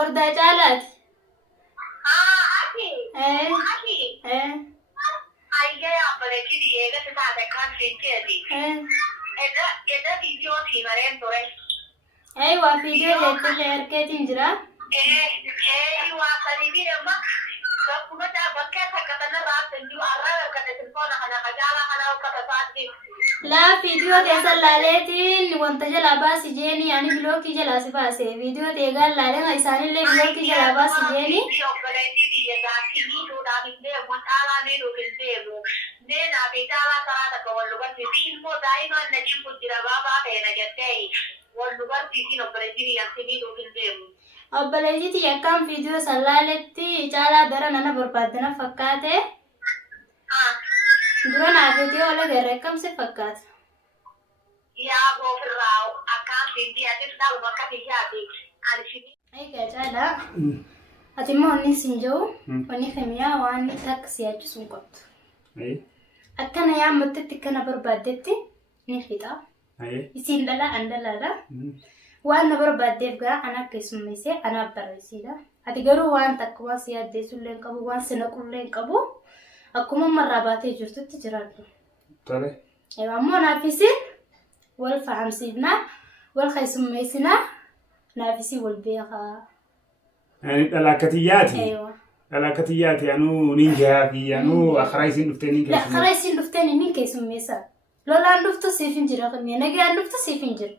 ورده جالت اكي اكي ايجا يا بركي دي ايه ده تاع كان في كيدي اذا فيديو في مريم توري ايوه فيديو جت ليركتين جرا ايوه قريبين ما كما بكيت كتنا راس اليوم أرى كتة تلفون أنا خجالة أنا وكتة فاتي لا فيديو تيسال لاليتين وانت جلا باس جيني يعني بلوكي جلا سباسي فيديو تيغال لالين ايسان اللي بلوكي جلا باس جيني فيديو بلاتي دي يداتي نيدو دامي ليه مطالع نيدو كنتيبو نينا بيتالا تراتا كوالوغان تيسين مو دايما نجيب كجرا بابا تينا جتاي والوغان تيسين بلاتي دي ينسي نيدو كنتيبو obboleeyyiti yakkaan fiidiyoo sallaaletti caalaa daran ana barbaadana fakkaate dura naafetee ola garee akkamsi fakkaata. Yaa boofirraa akkaan fiidiyaatis dhabu bakka biyyaati alfini. Egaa caalaa ati immoo onni siin jiru onni kamiyaa waan takka siyaachisuun qabdu. Akkana yaammattetti kana barbaaddetti ni fixa. Isiin dhalaa an dhalaadha. waan na barbaadeef gaa ana keessummeessee ana barreessida ati garuu waan takka waan si yaaddeessullee hin qabu waan sina qullee hin qabu akkuma marraa baatee jirtutti jiraatu. Tole. Ammoo naafisi wal fahamsiifnaa wal keessummeessinaa naafisi wal beekaa. Ani dhalaakatiyyaati. Dhalaakatiyyaati anuu ninjaa fi anuu akharaa isin dhuftee nin keessummeessa. Akharaa isin dhuftee nin keessummeessa. Lolaan dhuftu siif hin jira qamee nagaan dhuftu siif hin jira.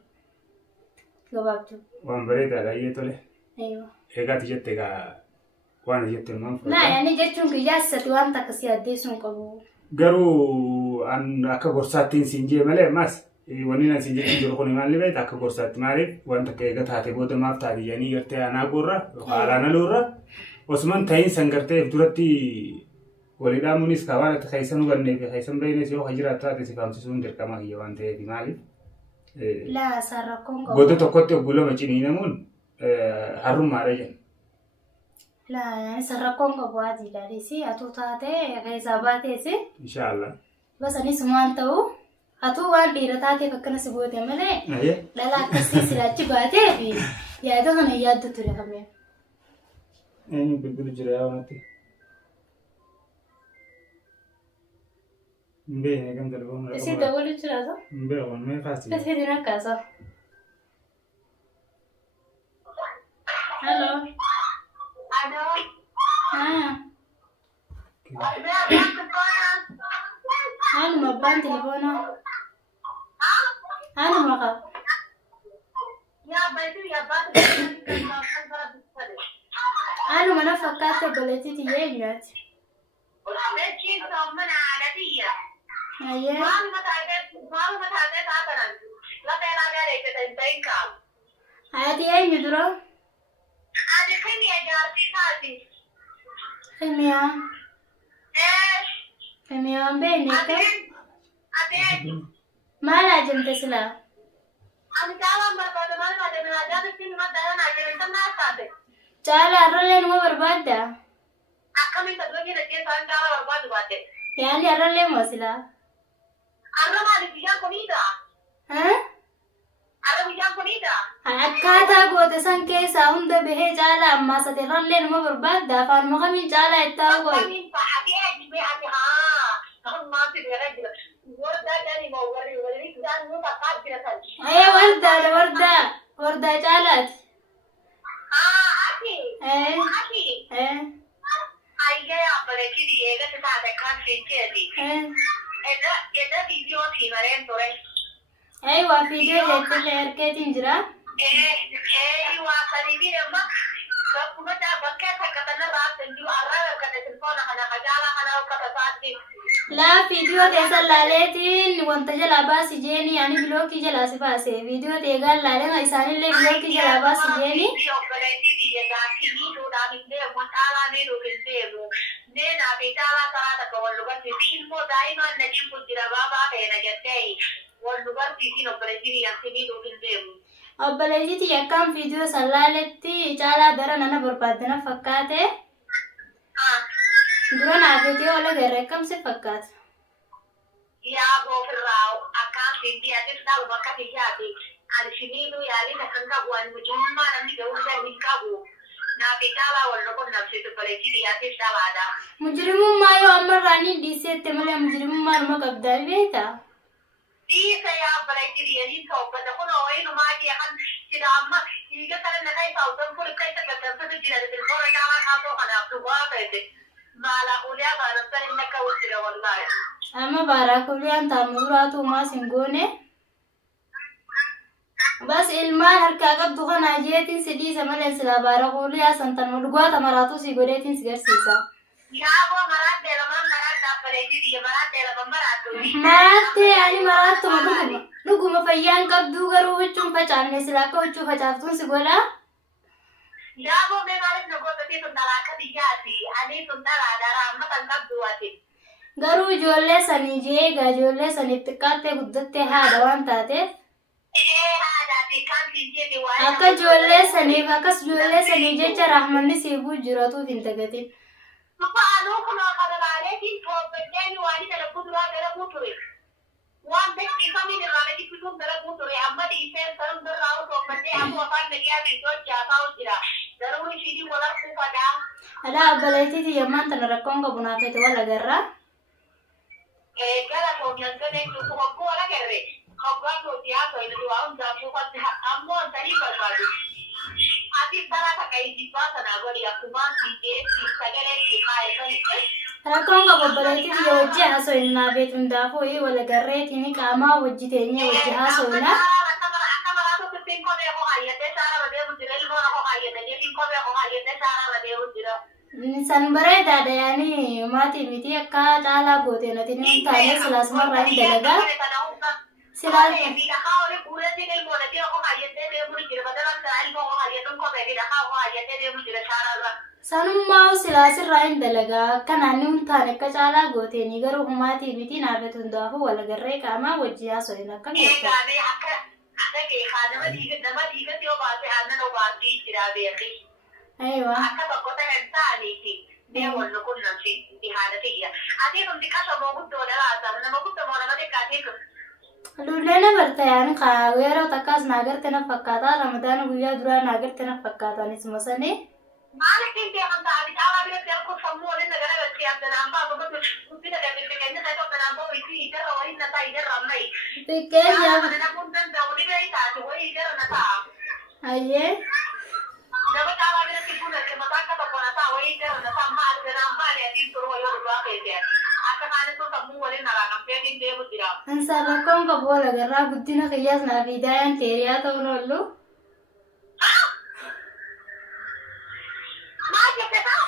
Gabaabtu. Waan bareedaadha iyyee tole. Eegaati jette egaa waan jette maan fudhata. Naa yaani jechuun kiyyaasati waan takka si addeessuun qabu. Garuu an akka gorsaattiin siin jee malee ammas wanni nan siin jechuun jiru kun maal beekta akka gorsaatti maaliif waan takka eega taate booda maaf taate jedhanii gartee anaa gorra haalaan aluurra osuman ta'iin san garteef duratti walidhaamuunis kabaan itti keessan hubannee fi keessan beeknes yoo jiraatu taate si faamsisuun dirqama kiyya waan ta'eef maaliif. La sarrakkoon qabu. Booda tokkotti oggulama ciniinamuun harrummaadha jenna. La sarrakkoon qabu ati ilaalisi atuu taatee keessaa baateesi. Inshaallah. Basanis waan ta'u atuu waan dhiira taateef akkana si goote malee dhala akkasii silaachi baatee fi yaada kana yaaddu ture qabee. Eenyu bilbilu jira yaa wanti. Mbene kan telepon. Isi dawwalu jira so? Mbene on me fasti. Pese dina casa. Hello. Hello. Hanu mabban telefono. Hanu maka. Ya baitu ya bat. Hanu mana fakkaate boletiti yeenyaati. Bekin mana ada dia. Ayye. Maal mataatee taatanan lafa elaagaa deebitan ta'inka. Ati eenyu dura? Ati kimiya jaartii taati. Kimiya. Kimiya beekne ka? Ati maal ajamte silaa? ani caalaan barbaada maal baate minaa jaartiin madda naa jireenya naa taate. Caalaa irrallee numa barbaadda? Akkamiin sadwanii dhagee isaan caalaa barbaadu baate. Yaani irrallee moo silaa? Arra maali biyyaan kuniidha? Arra biyyaan kuniidha? Akkaataa goote san keessaa hunda bahee caalaa ammaa sate irrallee numa barbaadda afaanuma kamiin caalaa itti haawwayi. Akkamiin fa'aatee ajjibee ati haa kan maatti beekaa jira. Wardaa dhani moo warri isaan nu takkaa jira san. Wardaa caalaati. Ati. Ayya yaa bareechii eegatti taate kan fiicheeti. Eda viidiyoo fi mareen ture. Waa viidiyoo jechuun ergeetiin jira. Waa sadiibii amma bakkuma bakkee takkatana raabsan jiru arraa kata tilfoona kana hajaala kana uffata isaatti. Laa viidiyoo teessan laaleetiin wanta jalaa baasi jeeni ani bilookii jalaa si baase viidiyoo teegaan laaleen isaanillee bilookii jalaa baasi jeeni. Obboleettii biyya gaafii miidhuudhaan hin deemu caalaa miidhuuf hin deemu. Neenaa fi caalaa karaa takka wal dubartii immoo daa'imaan najiin kun jira baabaa ta'e na jettee wal dubartiitiin obboleettii biyyatti miidhuuf hin deemu. Obboleettii yakkaan viidiyoo sallaaletti caalaa dara nana barbaadana fakkaate. Dura naafetee ola garee akkamsi fakkaata. Yaa boofirraa akkaan fiidiyaatis dhabu bakka biyyaati. Ani siniinuu yaalii kan qabu ani mujummaa namni ga'uudhaan hin qabu. تعالى ولا كنا في تبريتي يا تشابه مجرم ما يو أمر راني ديسيت تملي مجرم ما رمى قبضة بيتا دي سيا بريتي يعني صوب تكون وين ما جي عن كده أما يجي كده نهاية صوب تقول كيف تكتب تجي على الفور كمان خاطو أنا أبغى بيتي ما لا أولياء بنصر إنك وصل والله أما باراكولي أنت مراتو ما سنقونه بس ilmaan harkaa qabdu kana jeetiin sidii samaleen sila baaraquulii asantan mulgoota maraatu si godheetiin si garsiisa. Yaaboo maraatee lamaan maraattaa bareedii maraatee lamaan maraattu. Maraatee ani maraattuma dhuguma fayyaan qabduu garuu huccuun facaafne sila akka huccuu facaaftuun si godha. Yaaboo mee maaliif na gootatee sun dhalaa akka biyyaati ani sun dhalaa daraa amma kan qabdu ati. Garuu ijoollee sanii jee egaa ijoollee saniif xiqqaattee guddattee haadha waan taateef. Akka ijoollee saniif akkas ijoollee sanii jecha raaxmanni siifuu jiratuuf hin tagatin. Suphaaluu kunoo kalabaalee toobbaddeen waan isa lakkuu duraa dalaguu ture. Waan beeksifamiin irraa beeksisuun dalaguu ture amma dhiisee sarun birraa toobbaddee akkuma afaan nagayaa biittoo jaafaa jira. Garuu ishiin walarkuu fadaa. Alaa abbaleetiiti yemmaan tana rakkoon qabu naafete wal agarraa. Gara toobiyaan gadee jiru hogguu wal agarree. Hoggaan tootiyaa to'inu waan gaafuu ammoo sanii barbaadu. Ati bara takka iddibaa sanaa godhi akkuma siidee sagalee hiikaa eeganitti. Rakkoon qabu abbaleetiiti yoo hojii haasofnaa beetu hundaafuu wal agarreetiin qaamaa hojii teenyee hojii haasofnaa. Akka maraatu sittiin kophee koo haayyatee saara badeemu jira ilmoon koo haayyatee jeetiin kophee koo haayyatee saara badeemu jira. San bareedaadha yaani maatii miti akka caalaa gooteen ati ni taanee silaasumarraa hin dalagaa. Silaan sanummaa silaasirraa hin dalagaa akka naanni huntaan akka caalaa gooteeni garuu humaatii miti naafetu hundaafuu wal agarree qaamaa wajjii haasofin akka beektaa. Aywa. Akka tokko ta'e ta'aniiti. Deewwan qunnamsi haadha ta'e. Ati kun dhiqasa moo guddoo dhalaataa nama guddoo moo nama xiqqaatee kun. Lulleena bartayaan kaa yeroo takkaas naagarte na fakkaata ramadaana guyyaa duraa naagarte na fakkaatan isuma sanii. Maaliif hin deeman ta'anii caalaa biratti harkuun sammuu waliin nagara galchee abdanaan ba'a bakka guddina gabbifeenya ta'e abdanaan ba'a wayii ijarra waliin na ta'a ijarra ammayi. Xiqqeenya. Nama namuun danda'u ni beeyi taate wayii ijarra na ta'a. Ayyee. Nama caalaa biratti fuudhate mataa akka tokko na ta'a wayii ijarra na ta'a amma arganaan baale atiin turuu yoo dhugaa feete. Akka kaanitu sammuu waliin nagaaqamtee hin deemu jira. Ansaan rakkoon qabu wal agarraa guddina qiyyaas naa fi daa'imman teeriyaa ta'uun oollu. Maal jette ta'a?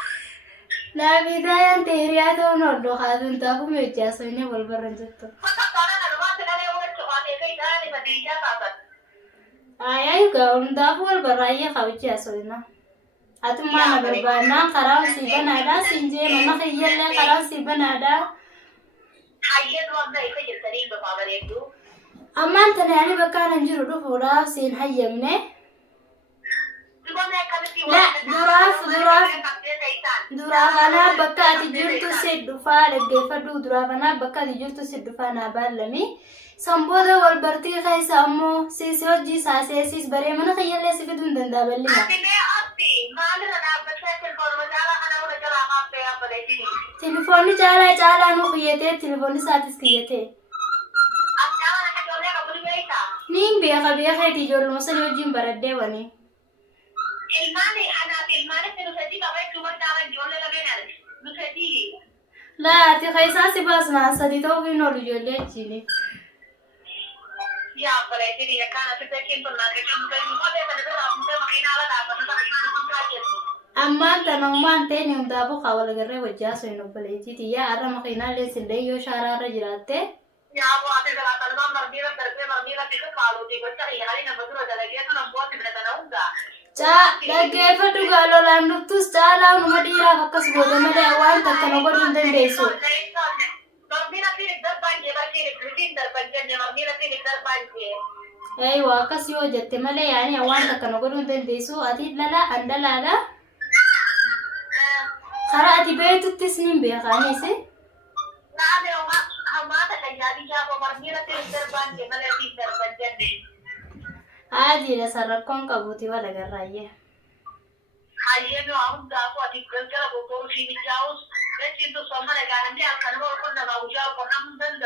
Naa fi daa'imman teeriyaa ta'uun oollu haadhuun taafuu meejjaasu inni wal barran jettu. Ayyaa egaa hundaafuu wal barraayee kaawwachiyaasoo inni. Atummaa na barbaannaan karaa si banaadhaa siin jee mana kiyyallee karaa si banaadhaa. Hayyatu amma isa jettanii bafaa bareedduu. Ammaan tana yaani bakka anan jiru dhufuudhaaf siin hayyamne. Duraaf anaa bakka ati jirtu si dhufaa dhaggeeffadhu duraaf anaa bakka ati jirtu si dhufaa naa baallami. Sambooda wal bartii keessa ammoo siis hojii saaseesiis baree mana kiyyallee si fiduu hin danda'a bal'ina. Telefoonni caalaa nu kiyyatee telefoonni isaatis kiyyatee. Niin beekeeti ijoolluma sanii wajjin baraddee wani. Laa ati keessaa si baasnaan sadii ta'uu hin oolu ijoollee achiini. Yaa bareedini yakkaana si beekin tolnaa Ammaan tanummaan ta'e hundaafuu haa wal agarree wajjin haasofin obboleettiiti. Yaa har'a makiinaallee sillee yoo shaaraarra jiraatte. Yaa bu'aatee galaa qalmaa marmiira darbee marmiira fi kaaluutii gocha yaali nama dura dalageetu nambooti bilatana hundaa. Dhaggeeffadhu gaalolaan dhuftus caalaa numa dhiiraaf akkas goota malee waan takka na godhuu hin dandeessu. Eeyyuu akkas yoo jette malee yaani waan takka na godhuu hin dandeessu ati dhalaa an dhalaadha. Karaa ati beekuttis ni beekaanis. Haadhiidha sarrakkoon qabuuti wal agarraayyee. ayyee nu ahun gaafu ati galgala bobba'uu fi mijaa'us jechiin tu sommana gaanamni halkan immoo qonna maa guyyaa qonnaa hundan